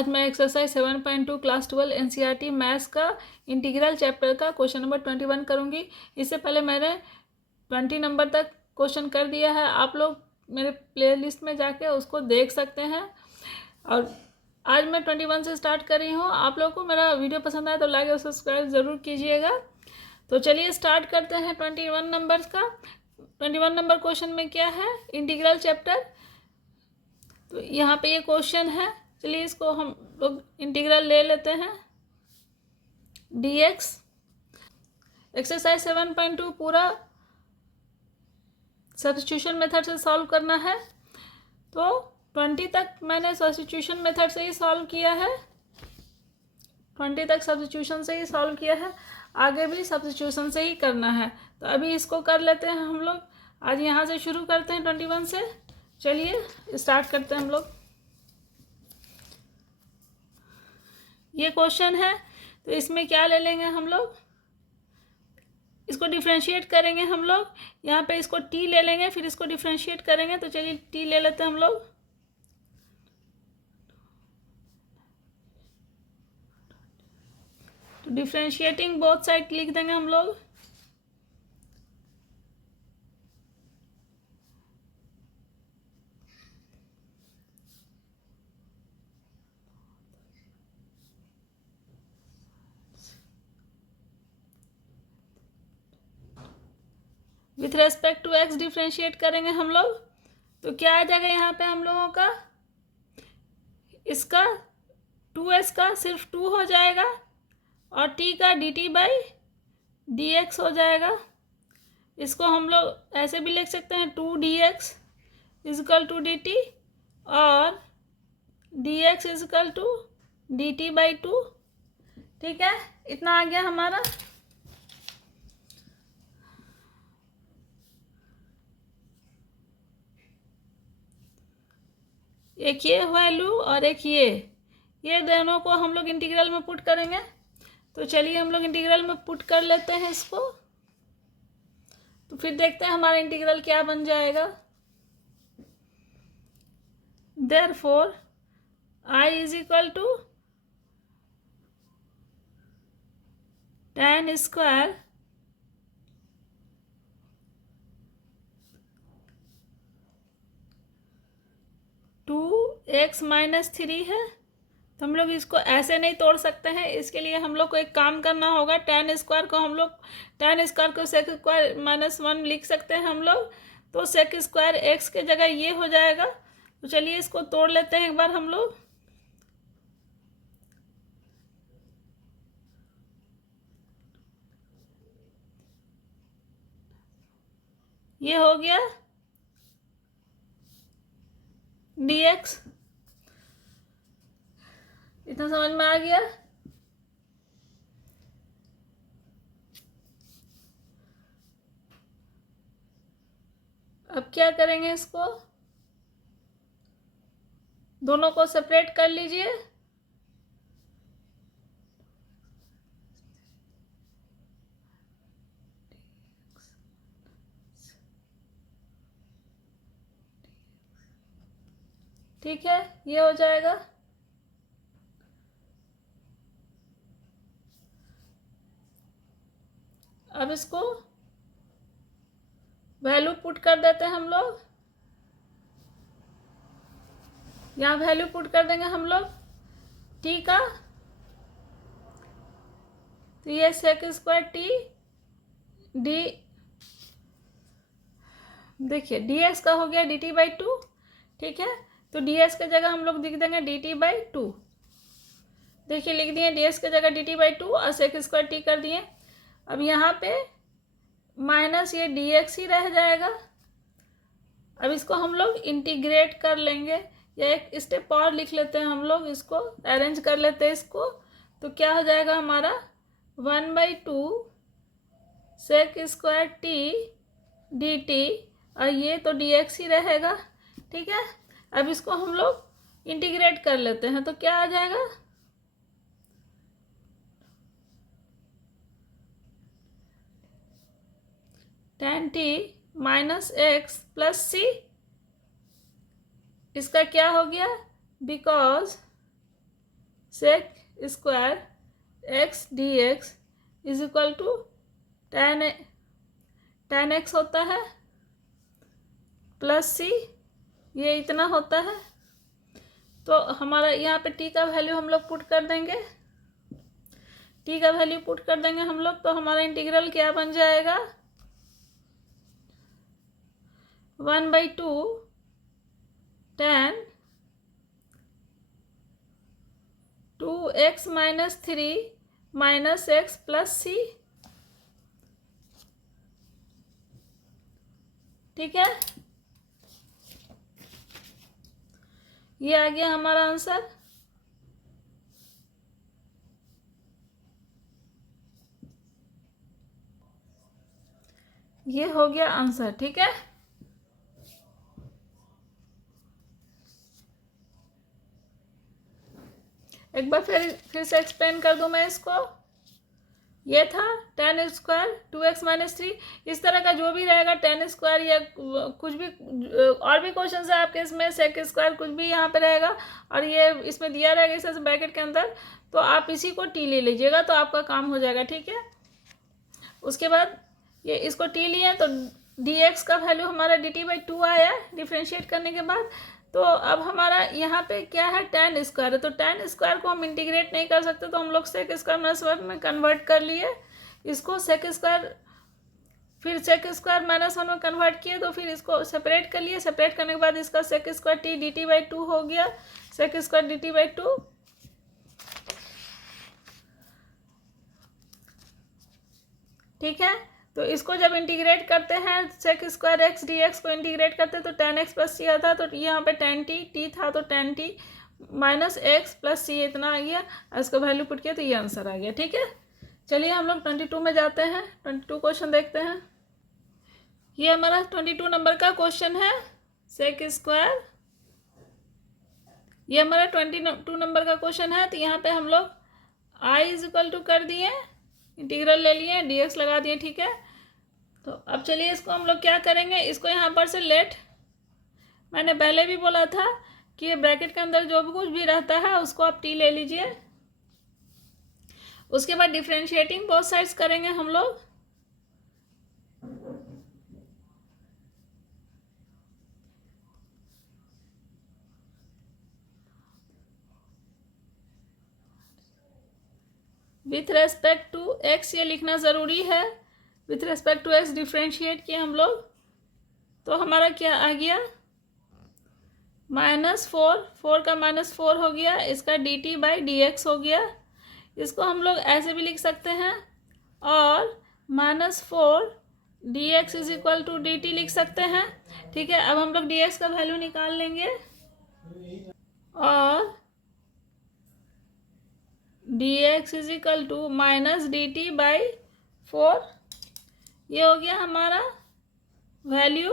आज मैं exercise 7.2 class 12 NCERT maths का इंटीग्रल चैप्टर का क्वेश्चन नंबर 21 करूँगी। इससे पहले मैंने 20 नंबर तक क्वेश्चन कर दिया है। आप लोग मेरे प्लेलिस्ट में जाके उसको देख सकते हैं। और आज मैं 21 से स्टार्ट कर रही हूँ। आप लोगों को मेरा वीडियो पसंद आए तो लाइक और सब्सक्राइब ज़रूर कीजिएगा। तो चलिए स्टार्ट करते हैं 21 नंबर का। 21 नंबर क्वेश्चन में क्या है, इंटीग्रल चैप्टर। तो यहाँ पे ये क्वेश्चन है, चलिए इसको हम लोग इंटीग्रल ले लेते हैं। dx एक्सरसाइज 7.2 पूरा सब्स्टिट्यूशन मेथड से सॉल्व करना है। तो 20 तक मैंने सब्स्टिट्यूशन मेथड से ही सॉल्व किया है, 20 तक सब्स्टिट्यूशन से ही सॉल्व किया है, आगे भी सब्स्टिट्यूशन से ही करना है। तो अभी इसको कर लेते हैं हम लोग। आज यहाँ से शुरू करते हैं 21 से। चलिए स्टार्ट करते हैं हम लोग। ये क्वेश्चन है, तो इसमें क्या ले लेंगे हम लोग, इसको डिफ्रेंशिएट करेंगे हम लोग। यहाँ पे इसको t ले लेंगे, फिर इसको डिफ्रेंशिएट करेंगे। तो चलिए t ले लेते हैं हम लोग। तो डिफ्रेंशिएटिंग बोथ साइड लिख देंगे हम लोग। With respect to x differentiate करेंगे हम लोग। तो क्या आ जाएगा यहाँ पे हम लोगों का, इसका 2s का सिर्फ 2 हो जाएगा और t का dt/dx हो जाएगा। इसको हम लोग ऐसे भी लिख सकते हैं 2dx इजकल टू dt और dx इजकल टू dt/2। ठीक है, इतना आ गया हमारा। एक ये वैल्यू और एक ये दोनों को हम लोग इंटीग्रल में पुट करेंगे। तो चलिए हम लोग इंटीग्रल में पुट कर लेते हैं इसको। तो फिर देखते हैं हमारा इंटीग्रल क्या बन जाएगा। Therefore I is equal to tan square (2x-3) है। तो हम लोग इसको ऐसे नहीं तोड़ सकते हैं, इसके लिए हम लोग को एक काम करना होगा। tan स्क्वायर को सेक स्क्वायर -1 लिख सकते हैं हम लोग। तो सेक स्क्वायर x के जगह ये हो जाएगा। तो चलिए इसको तोड़ लेते हैं एक बार हम लोग। ये हो गया dx। इतना समझ में आ गया। अब क्या करेंगे, इसको दोनों को सेपरेट कर लीजिए। ठीक है, ये हो जाएगा। अब इसको वैल्यू पुट कर देते हैं हम लोग। यहाँ वैल्यू पुट कर देंगे हम लोग t का। तो ये सेक स्क्वायर t डी, देखिए dx का हो गया dt/2। ठीक है, तो ds के जगह हम लोग लिख देंगे dt/2। देखिए लिख दिए ds के जगह dt/2 और सेक स्क्वायर t कर दिए। अब यहाँ पे माइनस ये dx ही रह जाएगा। अब इसको हम लोग इंटीग्रेट कर लेंगे, या एक स्टेप और लिख लेते हैं हम लोग, इसको अरेंज कर लेते हैं इसको। तो क्या हो जाएगा हमारा 1/2 सेक स्क्वायर t dt, और ये तो dx ही रहेगा। ठीक है, अब इसको हम लोग इंटीग्रेट कर लेते हैं। तो क्या आ जाएगा, tan t minus x plus c। इसका क्या हो गया, because sec square X D X is equal to tan X होता है प्लस सी, ये इतना होता है। तो हमारा यहाँ पे टी का वैल्यू हम लोग पुट कर देंगे, टी का वैल्यू पुट कर देंगे हम लोग, तो हमारा इंटीग्रल क्या बन जाएगा, 1/2 tan 2x - 3 minus x plus सी। ठीक है, ये आ गया हमारा आंसर। ये हो गया आंसर। ठीक है, एक बार फिर से एक्सप्लेन कर दूं मैं इसको। ये था tan स्क्वायर 2x - 3, इस तरह का जो भी रहेगा tan स्क्वायर या कुछ भी और भी क्वेश्चन है आपके इसमें, सेक स्क्वायर कुछ भी यहाँ पे रहेगा और ये इसमें दिया रहेगा इस ब्रैकेट के अंदर, तो आप इसी को t ले लीजिएगा तो आपका काम हो जाएगा। ठीक है, उसके बाद ये इसको t लिए तो dx का वैल्यू हमारा dt/2 आया डिफ्रेंशिएट करने के बाद। तो अब हमारा यहाँ पे क्या है, tan स्क्वायर है, तो tan स्क्वायर को हम इंटीग्रेट नहीं कर सकते, तो हम लोग सेक स्क्वायर -1 में कन्वर्ट कर लिए इसको, सेक स्क्वायर फिर सेक स्क्वायर -1 में कन्वर्ट किए, तो फिर इसको सेपरेट कर लिए, सेपरेट करने के बाद इसका सेक स्क्वायर t dt/2 हो गया, सेक स्क्वायर dt/2। ठीक है, तो इसको जब इंटीग्रेट करते हैं sec square X D X को इंटीग्रेट करते हैं तो tan x प्लस सी आता, तो यहाँ पे tan t था तो tan t minus x plus c इतना आ गया, इसका वैल्यू पुट किया तो ये आंसर आ गया। ठीक है, चलिए हम लोग 22 में जाते हैं, 22 क्वेश्चन देखते हैं। ये हमारा 22 नंबर का क्वेश्चन है, सेक स्क्वायर, ये हमारा 22 नंबर का क्वेश्चन है। तो यहाँ पे हम लोग i इज इक्वल टू कर दिए, इंटीग्रल ले लिए, dx लगा दिए। ठीक है, तो अब चलिए इसको हम लोग क्या करेंगे, इसको यहाँ पर से लेट, मैंने पहले भी बोला था कि ये ब्रैकेट के अंदर जो भी कुछ भी रहता है उसको आप t ले लीजिए। उसके बाद डिफ्रेंशिएटिंग बोथ साइड्स करेंगे हम लोग। विथ रेस्पेक्ट टू x ये लिखना ज़रूरी है, with respect to x differentiate किए हम लोग, तो हमारा क्या आ गया, -4 का -4 हो गया, इसका dt/dx हो गया। इसको हम लोग ऐसे भी लिख सकते हैं, और -4 dx is equal to dt लिख सकते हैं। ठीक है, अब हम लोग dx का वैल्यू निकाल लेंगे, और dx is equal to -dt/4, ये हो गया हमारा वैल्यू।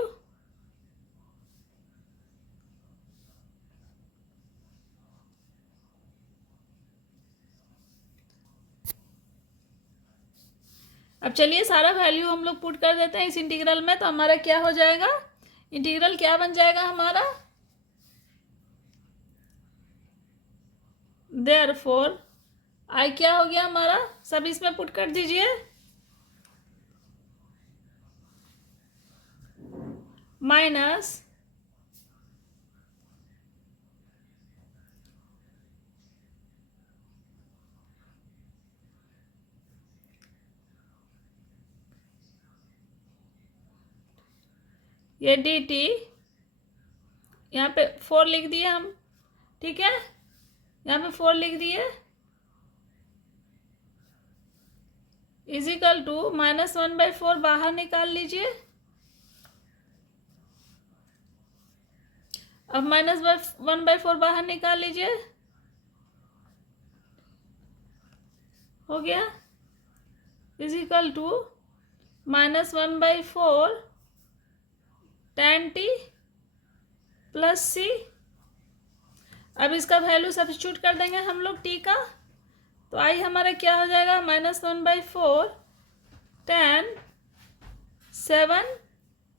अब चलिए सारा वैल्यू हम लोग पुट कर देते हैं इस इंटीग्रल में, तो हमारा क्या हो जाएगा, इंटीग्रल क्या बन जाएगा हमारा, देयरफॉर आई क्या हो गया हमारा, सब इसमें पुट कर दीजिए, माइनस ये dt, यहाँ पे 4 लिख दिए हम। ठीक है, यहाँ पे 4 लिख दिए, इजिकल टू -1/4 बाहर निकाल लीजिए। अब -1/4 बाहर निकाल लीजिए, हो गया, is equal to -1/4 tan t plus c. अब इसका वैल्यू सब्स्टिट्यूट कर देंगे हम लोग t का, तो आई हमारा क्या हो जाएगा, -1/4 tan 7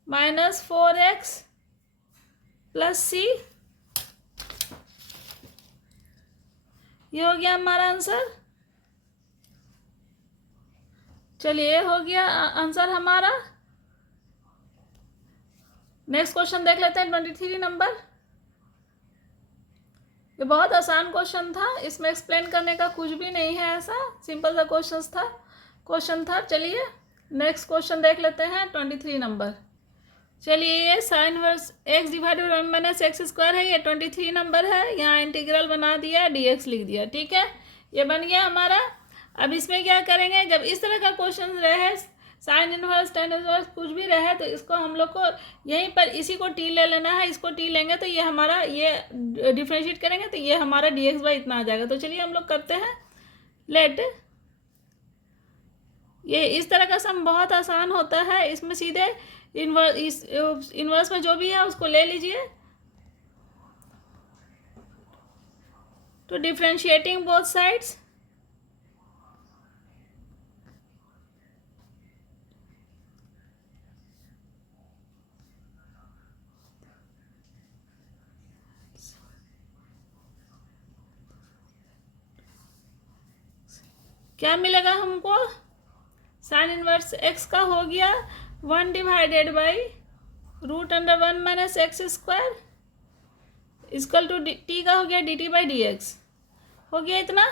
- 4x प्लस सी। ये हो गया हमारा आंसर। चलिए ये हो गया आंसर हमारा। नेक्स्ट क्वेश्चन देख लेते हैं 23 नंबर। ये बहुत आसान क्वेश्चन था, इसमें एक्सप्लेन करने का कुछ भी नहीं है, ऐसा सिंपल सा क्वेश्चन था। चलिए नेक्स्ट क्वेश्चन देख लेते हैं 23 नंबर। चलिए ये sine inverse x divided by minus X square है, ये 23 नंबर है। यहाँ इंटीग्रल बना दिया, dx लिख दिया, ठीक है, ये बन गया हमारा। अब इसमें क्या करेंगे, जब इस तरह का क्वेश्चन रहे, साइन इनवर्स टेन इनवर्स कुछ भी रहे, तो इसको हम लोग को यहीं पर इसी को टी ले लेना है। इसको टी लेंगे तो ये हमारा, ये डिफ्रेंशिएट करेंगे तो ये हमारा dx बाई इतना आ जाएगा। तो चलिए हम लोग करते हैं लेट। ये इस तरह का सम बहुत आसान होता है, इसमें सीधे इनवर्स में जो भी है उसको ले लीजिए। तो डिफ्रेंशिएटिंग बोथ साइड्स, क्या मिलेगा हमको, साइन इनवर्स एक्स का हो गया 1 divided by root under 1 minus X square equal to T का हो गया dt बाई dx, हो गया इतना,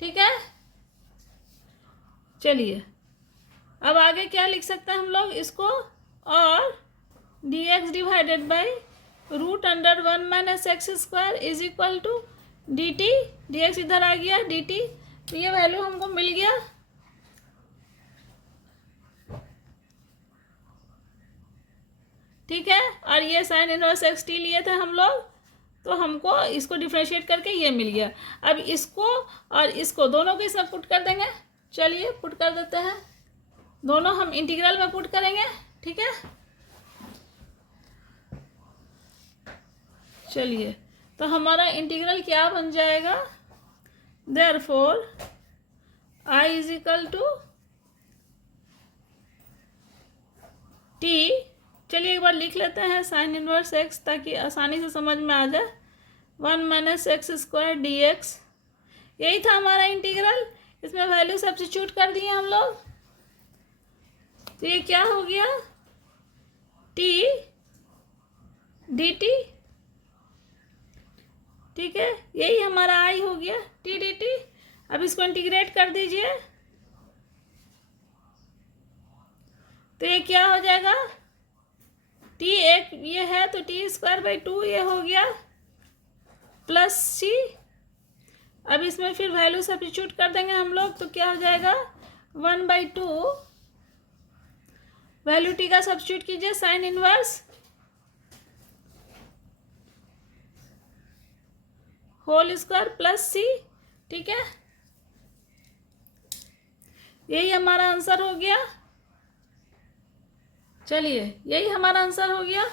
ठीक है। चलिए अब आगे क्या लिख सकते हैं हम लोग इसको, और dx divided by root under 1 minus X square is equal to dt, dx इधर आ गया dt, तो ये वैल्यू हमको मिल गया। ठीक है, और ये साइन इनवर्स एक्स टी लिए थे हम लोग, तो हमको इसको डिफ्रेंशिएट करके ये मिल गया। अब इसको और इसको दोनों को इसमें पुट कर देंगे। चलिए पुट कर देते हैं, दोनों हम इंटीग्रल में पुट करेंगे, ठीक है। चलिए तो हमारा इंटीग्रल क्या बन जाएगा, therefore I is equal to T. चलिए एक बार लिख लेते हैं साइन इनवर्स एक्स, ताकि आसानी से समझ में आ जाए। 1 minus X square D x, यही था हमारा इंटीग्रल। इसमें वैल्यू सब्स्टिट्यूट कर दिए हम लोग, तो ये क्या हो गया, टी डी टी, ठीक है, यही हमारा आई हो गया टी डी टी। अब इसको इंटीग्रेट कर दीजिए, तो ये क्या हो जाएगा, टी एक ये है तो टी स्क्वायर बाई 2 ये हो गया प्लस सी। अब इसमें फिर वैल्यू सब्स्टिट्यूट कर देंगे हम लोग, तो क्या हो जाएगा 1/2, वैल्यू टी का सब्स्टिट्यूट कीजिए, sine inverse whole square plus सी, ठीक है, यही हमारा आंसर हो गया। चलिए यही हमारा आंसर हो गया।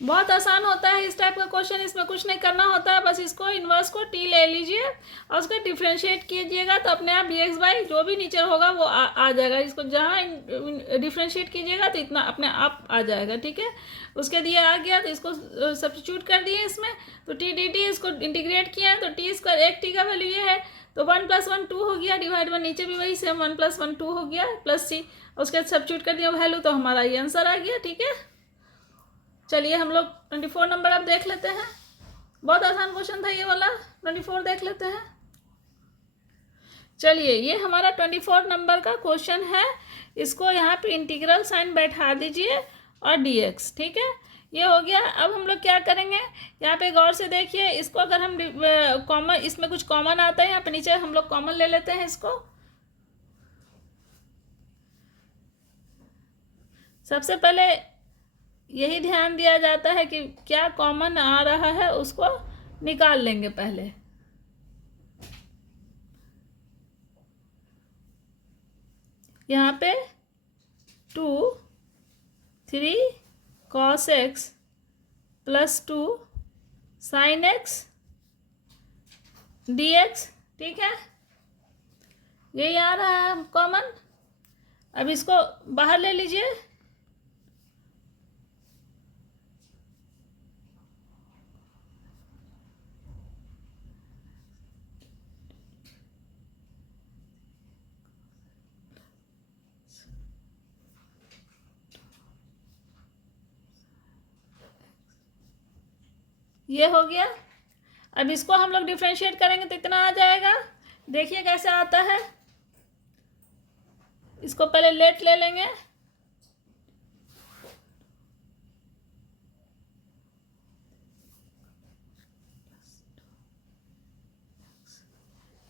बहुत आसान होता है इस टाइप का क्वेश्चन, इसमें कुछ नहीं करना होता है, बस इसको इन्वर्स को टी ले लीजिए और उसको डिफ्रेंशिएट कीजिएगा, तो अपने आप dx बाई जो भी नीचे होगा वो आ जाएगा। इसको जहाँ डिफ्रेंशिएट कीजिएगा तो इतना अपने आप आ जाएगा, ठीक है। उसके दिए आ गया तो इसको सब्स्टिट्यूट कर दिए इसमें, तो टी डी टी इसको इंटीग्रेट किया, तो टी स्क्वायर एक टी का वैल्यू ये है, तो 1 + 1 2 हो गया, डिवाइड 1 नीचे भी वही सेम 1 + 1 2 हो गया प्लस सी, उसके बाद सब्स्टिट्यूट कर दिया वैल्यू, तो हमारा ये आंसर आ गया, ठीक है। चलिए हम लोग 24 नंबर अब देख लेते हैं। बहुत आसान क्वेश्चन था ये वाला, 24 देख लेते हैं। चलिए ये हमारा 24 नंबर का क्वेश्चन है, इसको यहाँ पे इंटीग्रल साइन बैठा दीजिए और dx, ठीक है, ये हो गया। अब हम लोग क्या करेंगे, यहाँ पे गौर से देखिए, इसको अगर हम कॉमन, इसमें कुछ कॉमन आता है, यहाँ पे नीचे हम लोग कॉमन ले लेते हैं इसको। सबसे पहले यही ध्यान दिया जाता है कि क्या कॉमन आ रहा है उसको निकाल लेंगे पहले। यहाँ पे 2 3 cos x plus 2 sin x dx, ठीक है, यही आ रहा है कॉमन। अब इसको बाहर ले लीजिए, ये हो गया। अब इसको हम लोग डिफ्रेंशिएट करेंगे तो इतना आ जाएगा। देखिए कैसे आता है। इसको पहले लेट ले लेंगे।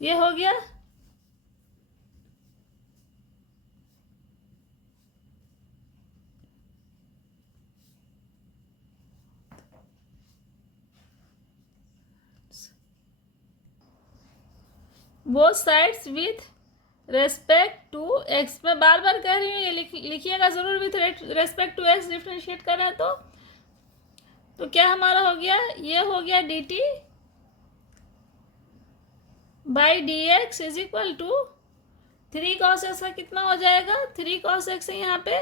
ये हो गया। Both sides with respect to X. मैं बार बार कह रही हूँ, ये लिखिएगा ज़रूर। With respect to X differentiate कर रहे हैं तो क्या हमारा हो गया, ये हो गया D T by D X is equal to 3 cos X का कितना हो जाएगा, 3 cos एक्स है यहाँ पे,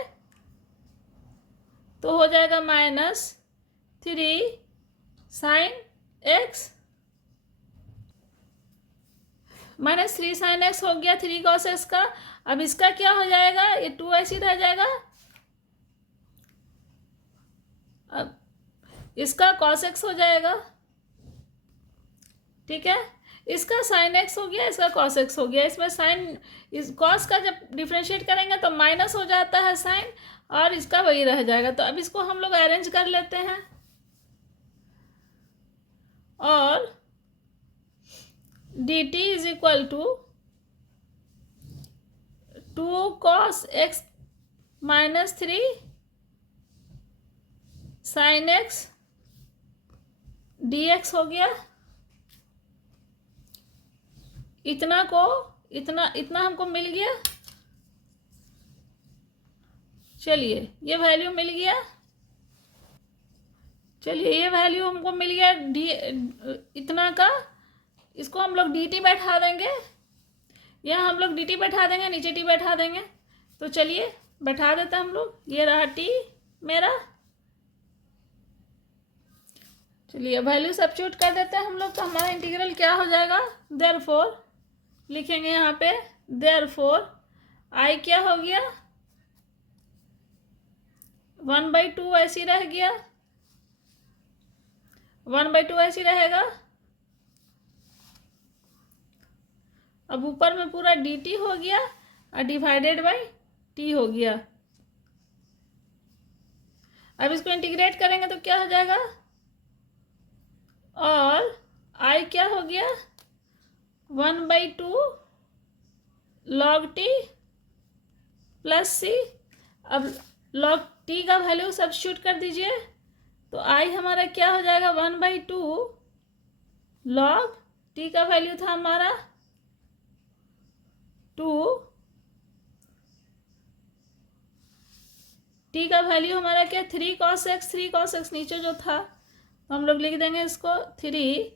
तो हो जाएगा -3 sin एक्स, -3 sin एक्स हो गया 3 cos एक्स का। अब इसका क्या हो जाएगा, ये 2 ऐसे रह जाएगा। अब इसका cos एक्स हो जाएगा, ठीक है। इसका sin एक्स हो गया, इसका cos एक्स हो गया। इसमें साइन, इस cos का जब डिफ्रेंशिएट करेंगे तो माइनस हो जाता है साइन, और इसका वही रह जाएगा। तो अब इसको हम लोग अरेंज कर लेते हैं। और D T is equal to 2 cos X -3 sin X D X हो गया। इतना को इतना हमको मिल गया। चलिए ये वैल्यू मिल गया। चलिए ये वैल्यू हमको मिल गया डी इतना का। इसको हम लोग डी टी बैठा देंगे, यहाँ हम लोग डी टी बैठा देंगे, नीचे टी बैठा देंगे। तो चलिए बैठा देते हैं हम लोग। ये रहा टी मेरा। चलिए वैल्यू सब्स्टिट्यूट कर देते हैं हम लोग। तो हमारा इंटीग्रल क्या हो जाएगा, देयरफॉर लिखेंगे यहाँ पे, देयरफॉर आई क्या हो गया, 1/2 ऐसी रह गया, 1/2 ऐसी रहेगा। अब ऊपर में पूरा डी टी हो गया और डिवाइडेड बाई टी हो गया। अब इसको इंटीग्रेट करेंगे तो क्या हो जाएगा, और आई क्या हो गया, 1/2 log t प्लस सी। अब log t का वैल्यू सब्स्टिट्यूट कर दीजिए, तो आई हमारा क्या हो जाएगा, 1/2 log t का वैल्यू था हमारा 2, t का वैल्यू हमारा क्या, 3 cos x। 3 cos x नीचे जो था तो हम लोग लिख देंगे इसको 3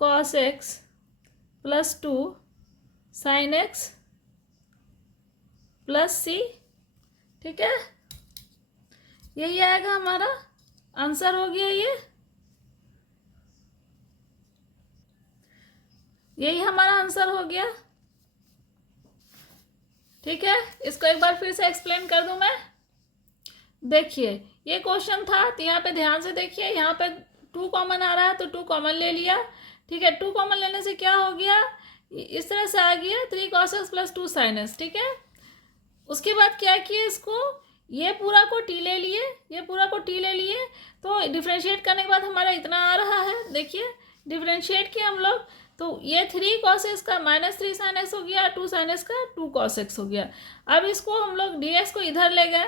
cos x plus 2 sin x plus सी, ठीक है। यही आएगा हमारा आंसर, हो गया ये। यही हमारा आंसर हो गया, ठीक है। इसको एक बार फिर से एक्सप्लेन कर दूं मैं। देखिए ये क्वेश्चन था, तो यहाँ पे ध्यान से देखिए। यहाँ पे 2 कॉमन आ रहा है तो 2 कॉमन ले लिया, ठीक है। 2 कॉमन लेने से क्या हो गया, इस तरह से आ गया 3 cos x plus 2 sin x, ठीक है। उसके बाद क्या किए, इसको ये पूरा को टी ले लिए, ये पूरा को टी ले लिए। तो डिफ्रेंशिएट करने के बाद हमारा इतना आ रहा है। देखिए डिफ्रेंशिएट किए हम लोग, तो ये 3 cos x का -3 sin x हो गया, 2 sin x का 2 cos x हो गया। अब इसको हम लोग dx को इधर ले गए,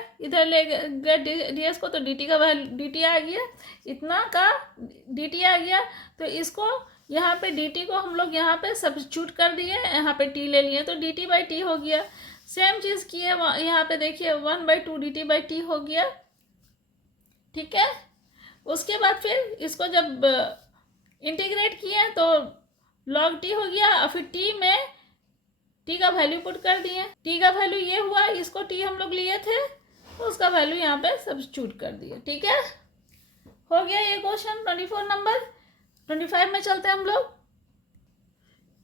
dx को, तो dt का वैल्यू dt आ गया, इतना का dt आ गया। तो इसको यहाँ पे dt को हम लोग यहाँ पे सब्स्टिट्यूट कर दिए, यहाँ पे t ले लिए, तो dt बाई टी हो गया। सेम चीज़ किए यहाँ पे, देखिए 1/2 dt बाई टी हो गया, ठीक है। उसके बाद फिर इसको जब इंटीग्रेट किए तो log t हो गया, और फिर t में t का वैल्यू पुट कर दिए। t का वैल्यू ये हुआ, इसको t हम लोग लिए थे तो उसका वैल्यू यहाँ पे सब्स्टिट्यूट कर दिए, ठीक है। हो गया ये क्वेश्चन 24 नंबर। 25 में चलते हैं हम लोग।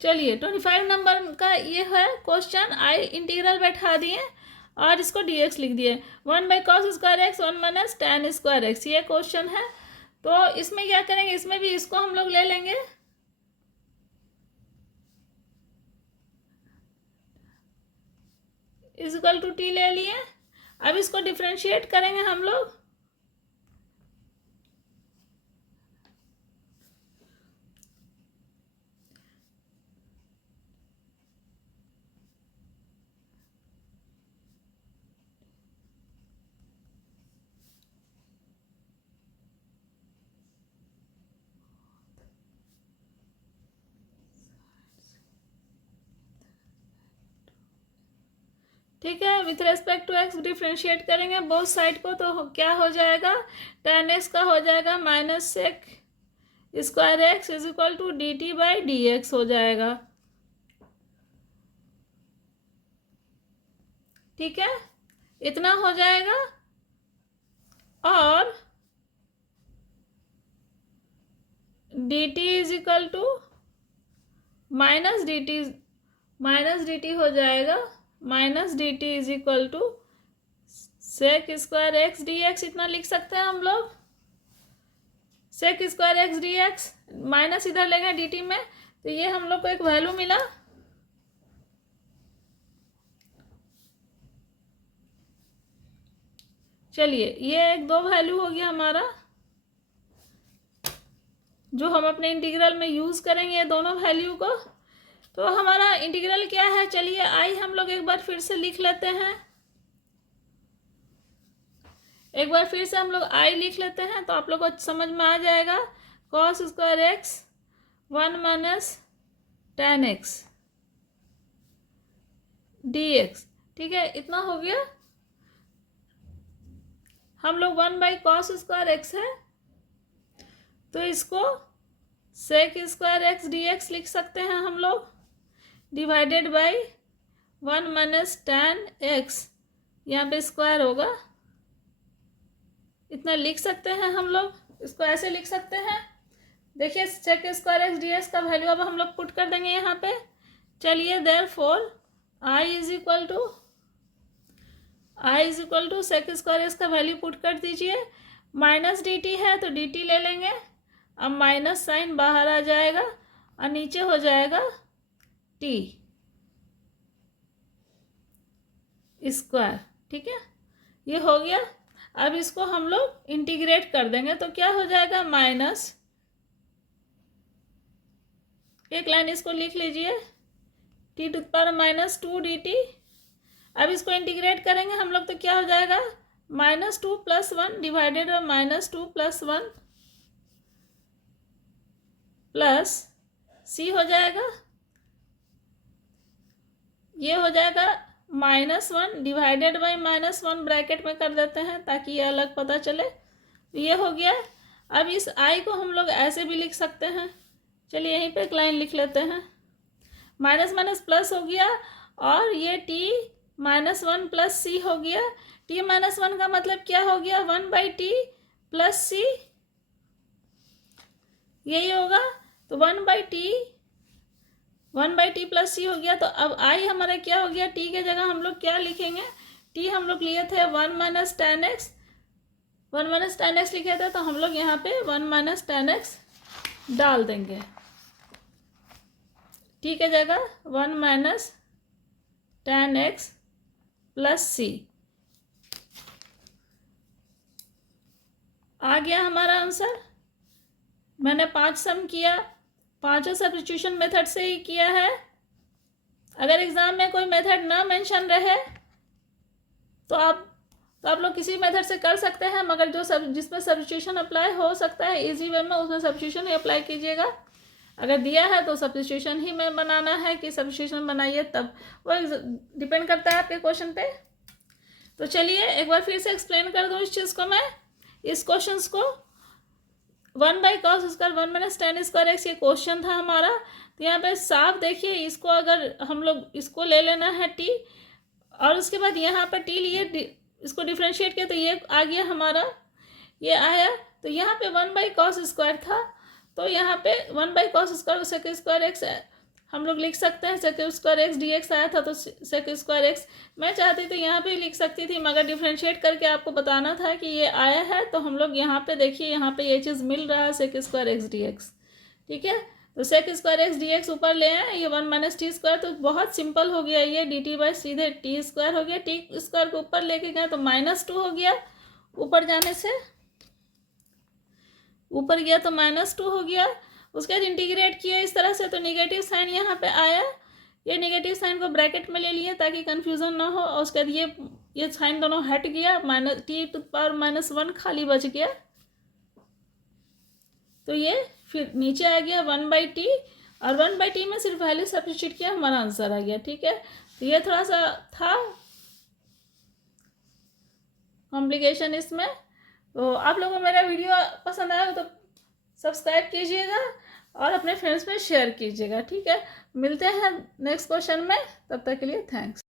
चलिए 25 नंबर का ये है क्वेश्चन। आई इंटीग्रल बैठा दिए और इसको dx लिख दिए, 1/cos² x 1 - tan² x, ये क्वेश्चन है। तो इसमें क्या करेंगे, इसमें भी इसको हम लोग ले लेंगे, इजिकल टू टी ले लिए। अब इसको डिफ्रेंशिएट करेंगे हम लोग, ठीक है। With respect to X differentiate करेंगे बोथ साइड को, तो क्या हो जाएगा, tan x का हो जाएगा minus sec square X is equal to D T by D X हो जाएगा। ठीक है, इतना हो जाएगा। और D T is equal to minus D T हो जाएगा, minus D T is equal to sec square X D X, इतना लिख सकते हैं हम लोग, sec square X D X, minus इधर लेंगे डी टी में, तो ये हम लोग को एक वैल्यू मिला। चलिए, ये एक दो वैल्यू हो गया हमारा जो हम अपने इंटीग्रल में यूज़ करेंगे, ये दोनों वैल्यू को। तो हमारा इंटीग्रल क्या है, चलिए आई हम लोग एक बार फिर से लिख लेते हैं, एक बार फिर से हम लोग आई लिख लेते हैं, तो आप लोग को समझ में आ जाएगा। Cos square x 1 minus tan x D X, ठीक है, इतना हो गया। हम लोग 1/cos स्क्वायर एक्स है, तो इसको sec square X D X लिख सकते हैं हम लोग, divided by 1 minus tan X, यहाँ पे स्क्वायर होगा, इतना लिख सकते हैं हम लोग। इसको ऐसे लिख सकते हैं, देखिए sec square X D X का वैल्यू अब हम लोग पुट कर देंगे यहाँ पे। चलिए, therefore I is equal to sec square X का वैल्यू पुट कर दीजिए। माइनस डी टी है तो डी टी ले लेंगे, अब माइनस साइन बाहर आ जाएगा और नीचे हो जाएगा टी स्क्वायर, ठीक है, ये हो गया। अब इसको हम लोग इंटीग्रेट कर देंगे, तो क्या हो जाएगा, माइनस, एक लाइन इसको लिख लीजिए, T to the power minus 2 D T. अब इसको इंटीग्रेट करेंगे हम लोग, तो क्या हो जाएगा, -2 + 1 डिवाइडेड बाई -2 + 1 प्लस सी हो जाएगा, ये हो जाएगा -1 डिवाइडेड बाई -1, ब्रैकेट में कर देते हैं ताकि ये अलग पता चले, ये हो गया। अब इस आई को हम लोग ऐसे भी लिख सकते हैं, चलिए यहीं पे एक लाइन लिख लेते हैं, माइनस माइनस प्लस हो गया, और ये टी -1 + सी हो गया। टी -1 का मतलब क्या हो गया, 1/t + सी, यही होगा। तो 1/t + सी हो गया। तो अब आई हमारा क्या हो गया, टी के जगह हम लोग क्या लिखेंगे, टी हम लोग लिए थे 1 माइनस tan x लिखे थे, तो हम लोग यहाँ पे 1 माइनस tan x डाल देंगे, टी के जगह 1 माइनस tan x + सी आ गया हमारा आंसर। मैंने 5 सम किया, पांचों सब्स्टिट्यूशन मेथड से ही किया है। अगर एग्जाम में कोई मेथड ना मेंशन रहे तो आप लोग किसी मेथड से कर सकते हैं, मगर जिसमें सब्स्टिट्यूशन अप्लाई हो सकता है इजी वे में, उसमें सब्स्टिट्यूशन ही अप्लाई कीजिएगा। अगर दिया है तो सब्स्टिट्यूशन ही में बनाना है कि सब्स्टिट्यूशन बनाइए, तब वो डिपेंड करता है आपके क्वेश्चन पे। तो चलिए एक बार फिर से एक्सप्लेन कर दूँ इस चीज़ को मैं, इस क्वेश्चन को। 1/cos square 1 minus tan square x, ये क्वेश्चन था हमारा। तो यहाँ पे साफ देखिए, इसको अगर हम लोग इसको ले लेना है टी, और उसके बाद यहाँ पर टी लिए, इसको डिफ्रेंशिएट किया, तो ये आ गया हमारा, ये आया। तो यहाँ पे 1/cos स्क्वायर था, तो यहाँ पे 1/cos square sec square x हम लोग लिख सकते हैं sec square X D X आया था तो सेक स्क्वायर एक्स, मैं चाहती तो यहाँ पे लिख सकती थी, मगर डिफ्रेंशिएट करके आपको बताना था कि ये आया है, तो हम लोग यहाँ पे देखिए यहाँ पे ये चीज़ मिल रहा है sec square X D X. ठीक है, तो sec square X D X ऊपर ले आए, ये 1 माइनस टी स्क्वायर, तो बहुत सिंपल हो गया ये, डी टी बाई सीधे टी स्क्वायर हो गया, टी स्क्वायर को ऊपर लेके गए तो -2 हो गया, ऊपर जाने से ऊपर गया तो -2 हो गया। उसके बाद इंटीग्रेट किया इस तरह से तो नेगेटिव साइन यहाँ पे आया, ये नेगेटिव साइन को ब्रैकेट में ले लिए ताकि कंफ्यूजन ना हो, और उसके बाद ये साइन दोनों हट गया, -t⁻⁻1 खाली बच गया, तो ये फिर नीचे आ गया 1/t, और 1/t में सिर्फ वैल्यू सब्स्टिट्यूट किया, हमारा आंसर आ गया। ठीक है, तो ये थोड़ा सा था कॉम्प्लिकेशन इसमें। तो आप लोगों को मेरा वीडियो पसंद आया तो सब्सक्राइब कीजिएगा और अपने फ्रेंड्स में शेयर कीजिएगा। ठीक है, मिलते हैं नेक्स्ट क्वेश्चन में, तब तक के लिए थैंक्स।